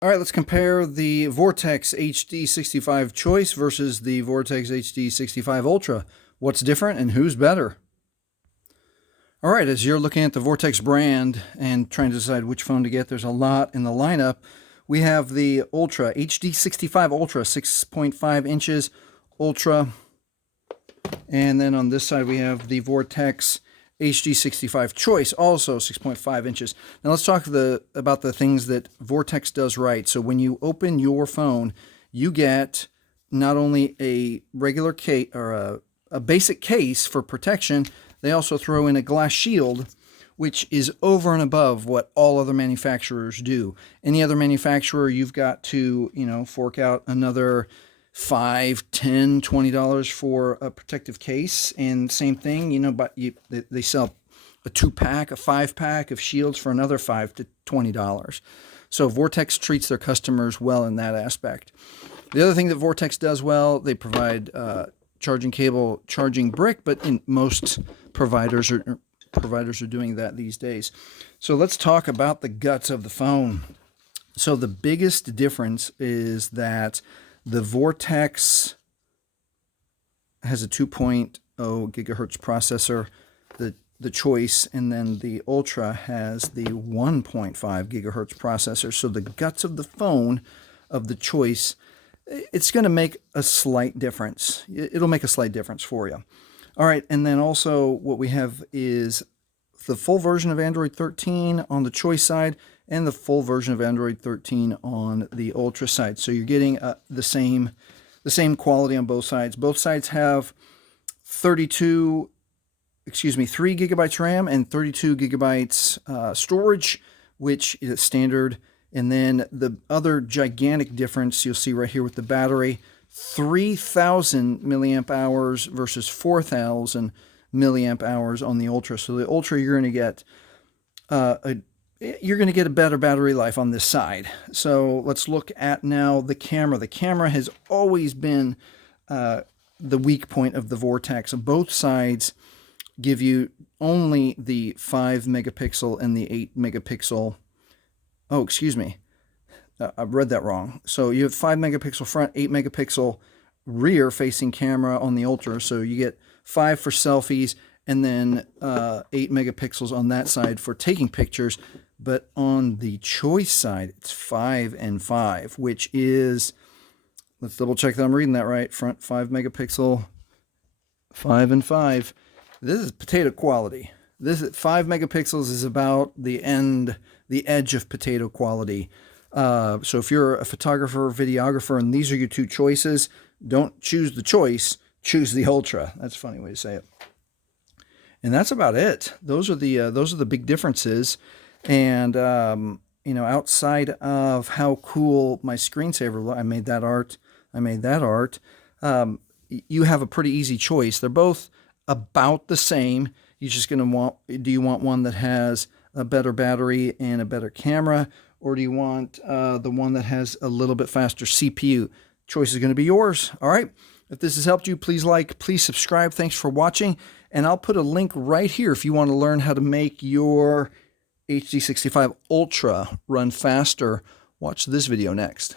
All right, let's compare the Vortex HD65 Choice versus the Vortex HD65 Ultra. What's different and who's better? All right, as you're looking at the Vortex brand and trying to decide which phone to get, there's a lot in the lineup. We have the Ultra, HD65 Ultra, 6.5 inches Ultra. And then on this side, we have the Vortex HD65 Choice, also 6.5 inches. Now let's talk about the things that Vortex does right. So when you open your phone, you get not only a regular case or a basic case for protection, they also throw in a glass shield, which is over and above what all other manufacturers do. Any other manufacturer, you've got to, fork out another $5, $10, $20 for a protective case, and same thing, but they sell a 2-pack, a 5-pack of shields for another $5 to $20. So Vortex treats their customers well in that aspect. The other thing that Vortex does well, they provide charging cable, charging brick, but most providers are doing that these days. So let's talk about the guts of the phone. So the biggest difference is that the Vortex has a 2.0 gigahertz processor, the Choice, and then the Ultra has the 1.5 gigahertz processor. So the guts of the phone of the Choice, it's going to make a slight difference. It'll make a slight difference for you. All right, and then also what we have is the full version of Android 13 on the Choice side and the full version of Android 13 on the Ultra side. So you're getting the same quality on both sides. Both sides have 3 gigabytes RAM and 32 gigabytes storage, which is standard. And then the other gigantic difference you'll see right here with the battery, 3,000 milliamp hours versus 4,000 milliamp hours on the Ultra. So the Ultra, you're going to get a better battery life on this side. So let's look at now the camera. The camera has always been the weak point of the Vortex. Both sides give you only the 5 megapixel and the 8 megapixel. Oh, excuse me. I've read that wrong. So you have 5 megapixel front, 8 megapixel rear facing camera on the Ultra. So you get 5 for selfies and then 8 megapixels on that side for taking pictures. But on the Choice side, it's 5 and 5, which is, let's double check that I'm reading that right. Front 5 megapixel, 5 and 5. This is potato quality. This 5 megapixels is about the edge of potato quality. So if you're a photographer, videographer, and these are your two choices, don't choose the Choice, choose the Ultra. That's a funny way to say it. And that's about it. Those are the big differences. And outside of how cool my screensaver look, I made that art. You have a pretty easy choice. They're both about the same. You're just going to do you want one that has a better battery and a better camera, or do you want the one that has a little bit faster CPU? Choice is going to be yours. All right. If this has helped you, please like, please subscribe. Thanks for watching. And I'll put a link right here if you want to learn how to make your HD65 Ultra run faster. Watch this video next.